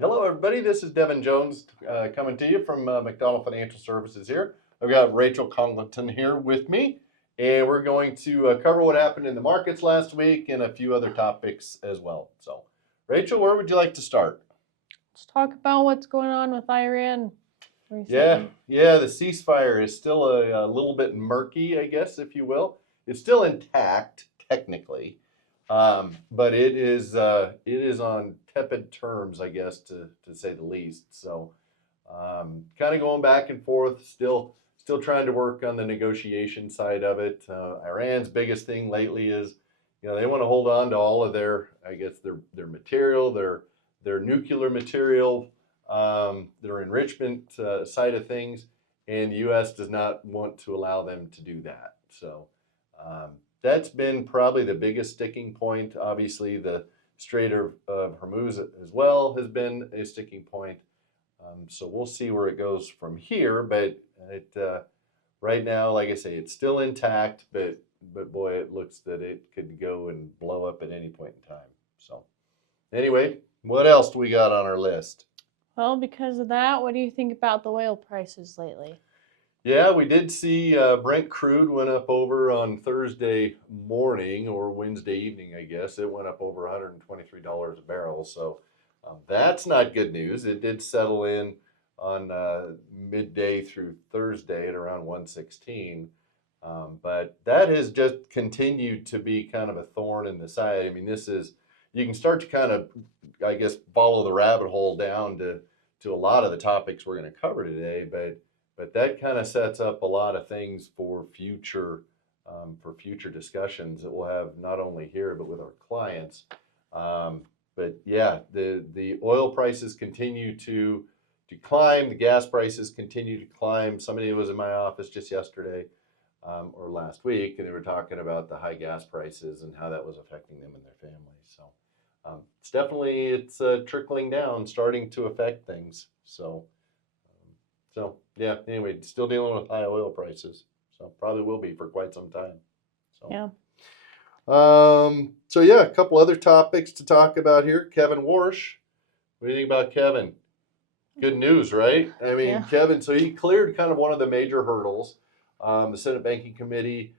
Hello, everybody. This is Devin Jones coming to you from McDonald Financial Services here. I've got Rachel Congleton here with me, and we're going to cover what happened in the markets last week and a few other topics as well. So, Rachel, where would you like to start? Let's talk about what's going on with Iran Yeah, recently. the ceasefire is still a little bit murky, I guess, if you will. It's still intact, technically, but it is on tepid terms, I guess, to say the least. So, kind of going back and forth, still trying to work on the negotiation side of it. Iran's biggest thing lately is, they want to hold on to all of their, I guess, their material, their nuclear material, their enrichment side of things, and the U.S. does not want to allow them to do that. So that's been probably the biggest sticking point. Obviously, the Strait of Hormuz as well has been a sticking point. So we'll see where it goes from here. But right now, like I say, it's still intact. But boy, it looks that it could go and blow up at any point in time. So anyway, what else do we got on our list? Well, because of that, what do you think about the oil prices lately? Yeah, we did see Brent crude went up over on Thursday morning or Wednesday evening, I guess. It went up over $123 a barrel. So that's not good news. It did settle in on midday through Thursday at around 116. But that has just continued to be kind of a thorn in the side. I mean, you can start to kind of, I guess, follow the rabbit hole down to a lot of the topics we're going to cover today. But that kind of sets up a lot of things for future discussions that we'll have not only here but with our clients. But yeah, the oil prices continue to climb. The gas prices continue to climb. Somebody was in my office just yesterday or last week, and they were talking about the high gas prices and how that was affecting them and their families. So it's trickling down, starting to affect things. So yeah, anyway, still dealing with high oil prices. So probably will be for quite some time. So Yeah. so yeah, a couple other topics to talk about here. Kevin Warsh. What do you think about Kevin? Good news, right? I mean, Yeah. Kevin, so he cleared kind of one of the major hurdles. The Senate Banking Committee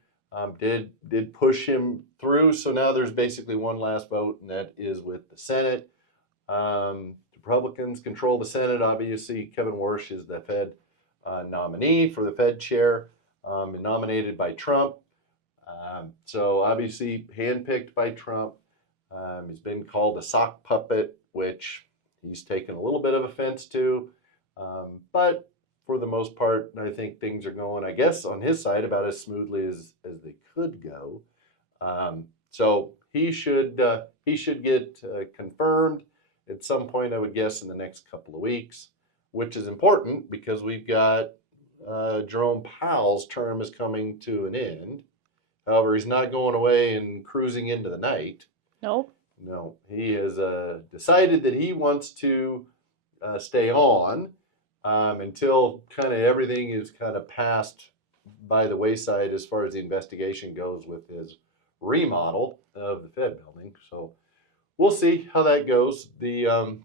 did push him through. So now there's basically one last vote, and that is with the Senate. Republicans control the Senate. Obviously, Kevin Warsh is the Fed nominee for the Fed chair, nominated by Trump. So obviously, handpicked by Trump. He's been called a sock puppet, which he's taken a little bit of offense to. But for the most part, I think things are going, I guess, on his side about as smoothly as they could go. So he should get confirmed at some point, I would guess, in the next couple of weeks, which is important because we've got Jerome Powell's term is coming to an end. However, he's not going away and cruising into the night. Nope. No, he has decided that he wants to stay on until kind of everything is kind of passed by the wayside as far as the investigation goes with his remodel of the Fed building. So we'll see how that goes. The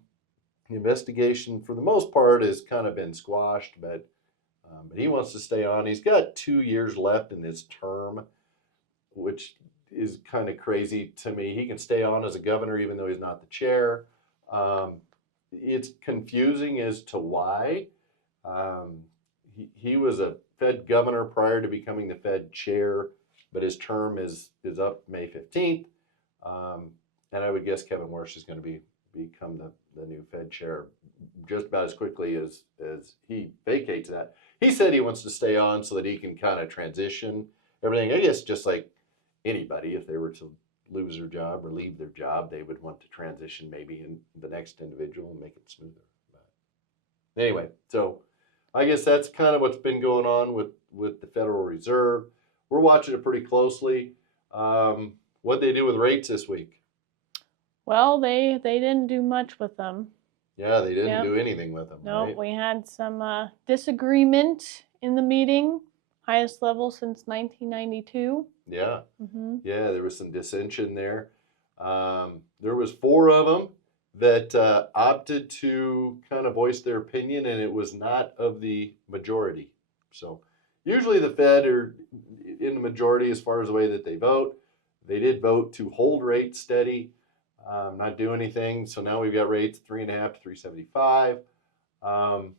investigation, for the most part, has kind of been squashed, but he wants to stay on. He's got 2 years left in his term, which is kind of crazy to me. He can stay on as a governor even though he's not the chair. It's confusing as to why. He was a Fed governor prior to becoming the Fed chair, but his term is up May 15th. And I would guess Kevin Warsh is going to become the new Fed chair just about as quickly as he vacates that. He said he wants to stay on so that he can kind of transition everything. I guess just like anybody, if they were to lose their job or leave their job, they would want to transition maybe in the next individual and make it smoother. But anyway, so I guess that's kind of what's been going on with the Federal Reserve. We're watching it pretty closely. What they do with rates this week? Well, they didn't do much with them. Yeah, they didn't Yep. do anything with them. No, Right? we had some disagreement in the meeting, highest level since 1992. Yeah, Mm-hmm. yeah, there was some dissension there. There was 4 of them, that opted to kind of voice their opinion, and it was not of the majority. So usually the Fed are in the majority as far as the way that they vote. They did vote to hold rates steady, not do anything. So now we've got rates 3.5 to 3.75. Um,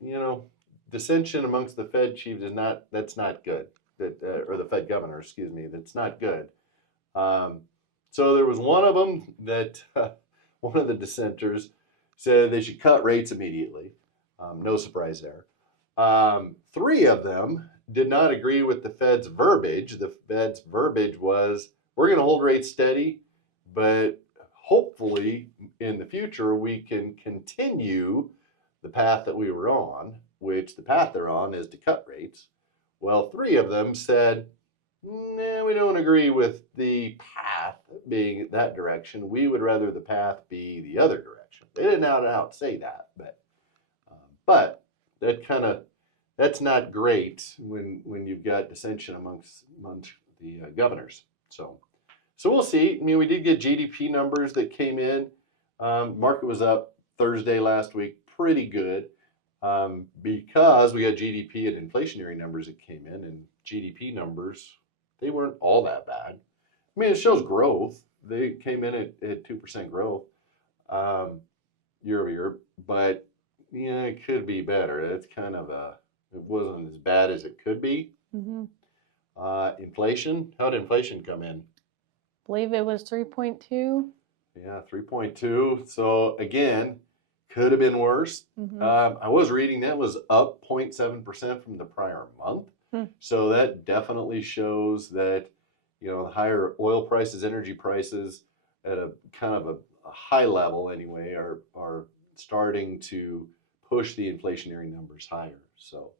you know, dissension amongst the Fed chiefs is not, that's not good. That or the Fed governor, excuse me, that's not good. Um, so there was one of them that one of the dissenters said they should cut rates immediately. No surprise there. Three of them did not agree with the Fed's verbiage. The Fed's verbiage was, we're going to hold rates steady, but hopefully in the future we can continue the path that we were on, which the path they're on is to cut rates. Well, three of them said, nah, we don't agree with the path being that direction. We would rather the path be the other direction. They didn't out and out say that, but that kind of, that's not great when you've got dissension amongst the governors. So we'll see. I mean, we did get GDP numbers that came in. Market was up Thursday last week, pretty good, because we got GDP and inflationary numbers that came in, and GDP numbers, they weren't all that bad. I mean, it shows growth. They came in at 2% growth year over year, but yeah, it could be better. It's kind of it wasn't as bad as it could be. Mm-hmm. Inflation, how did inflation come in? Believe it was 3.2. Yeah, 3.2. So again, could have been worse. Mm-hmm. I was reading that was up 0.7% from the prior month. So that definitely shows that, you know, the higher oil prices, energy prices at a kind of a high level anyway are starting to push the inflationary numbers higher. So,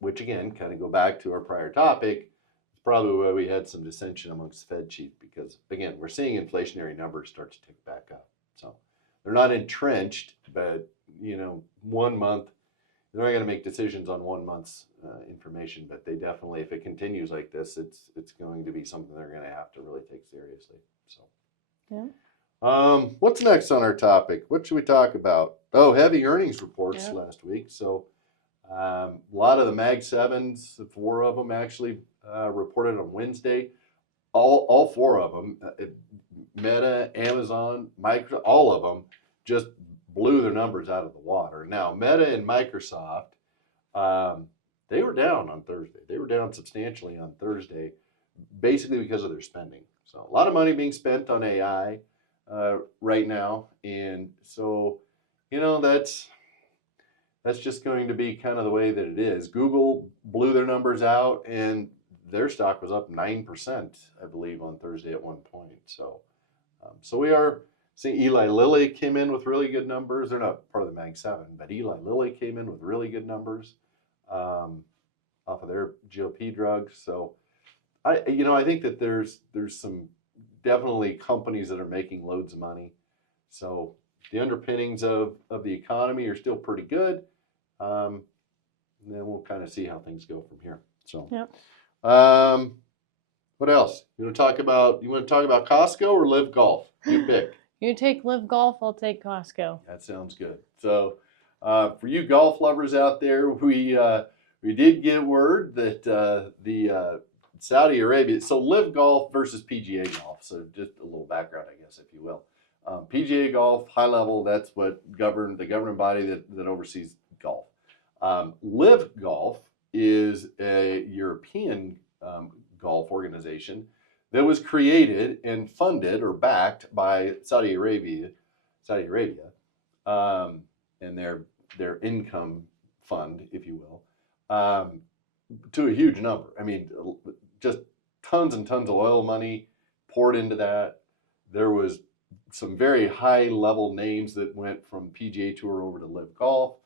which again, kind of go back to our prior topic, it's probably why we had some dissension amongst Fed chief, because again, we're seeing inflationary numbers start to tick back up. So they're not entrenched, but you know, 1 month, they're not going to make decisions on 1 month's information, but they definitely, if it continues like this, it's going to be something they're going to have to really take seriously. So, yeah. What's next on our topic? What should we talk about? Oh, heavy earnings reports last week. So, a lot of the Mag 7s, 4 of them actually reported on Wednesday. All 4 of them, Meta, Amazon, Microsoft, all of them just blew their numbers out of the water. Now, Meta and Microsoft, they were down on Thursday. They were down substantially on Thursday, basically because of their spending. So a lot of money being spent on AI right now, and so you know that's just going to be kind of the way that it is. Google blew their numbers out, and their stock was up 9%, I believe, on Thursday at one point. So, so we are seeing Eli Lilly came in with really good numbers. They're not part of the Mag 7, but Eli Lilly came in with really good numbers off of their GLP drugs. So, I think that there's some definitely companies that are making loads of money. So the underpinnings of the economy are still pretty good. And then we'll kind of see how things go from here. So, what else? You want to talk about Costco or Live Golf? You pick. You take Live Golf, I'll take Costco. That sounds good. So, for you golf lovers out there, we did get word that the Saudi Arabia, so Live Golf versus PGA Golf. So just a little background, I guess, if you will. PGA Golf, high level, that's what the governing body that oversees golf. Live Golf is a European golf organization that was created and funded or backed by Saudi Arabia, and their income fund, if you will, to a huge number. I mean, just tons and tons of oil money poured into that. There was some very high level names that went from PGA Tour over to Live Golf.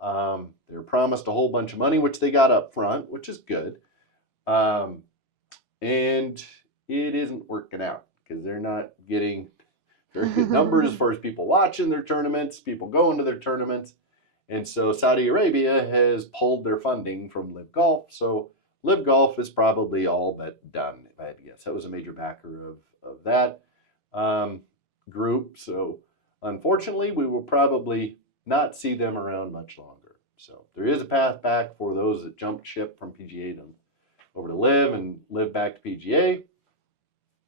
They were promised a whole bunch of money, which they got up front, which is good. And it isn't working out because they're not getting very good numbers as far as people watching their tournaments, people going to their tournaments. And so Saudi Arabia has pulled their funding from Live Golf. So Live Golf is probably all but done, if I had to guess. That was a major backer of that. group. So unfortunately, we will probably not see them around much longer. So there is a path back for those that jumped ship from PGA to over to live and live back to PGA.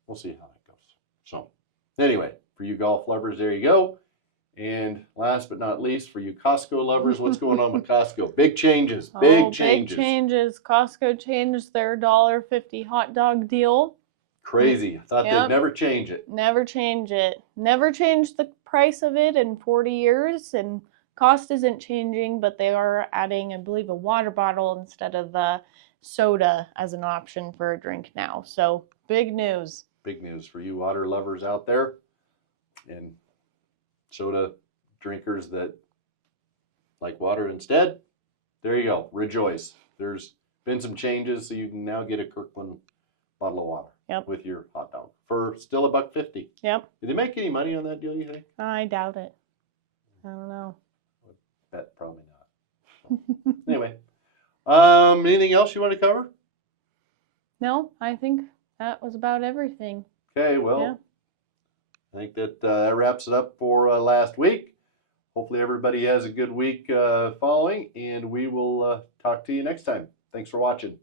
We'll see how it goes. So anyway, for you golf lovers, there you go. And last but not least, for you Costco lovers, what's going on with Costco? Big changes, big changes. Big changes. Costco changed their $1.50 hot dog deal. Crazy. I thought they'd never change it. Never change it. Never changed the price of it in 40 years, and cost isn't changing, but they are adding, I believe, a water bottle instead of soda as an option for a drink now. So big news. Big news for you water lovers out there and soda drinkers that like water instead. There you go. Rejoice. There's been some changes, so you can now get a Kirkland bottle of water with your hot dog for still $1.50. Yep. Did they make any money on that deal, you think? I doubt it. I don't know. I bet probably not. So, anyway, anything else you want to cover? No, I think that was about everything. Okay, well, I think that wraps it up for last week. Hopefully everybody has a good week following, and we will talk to you next time. Thanks for watching.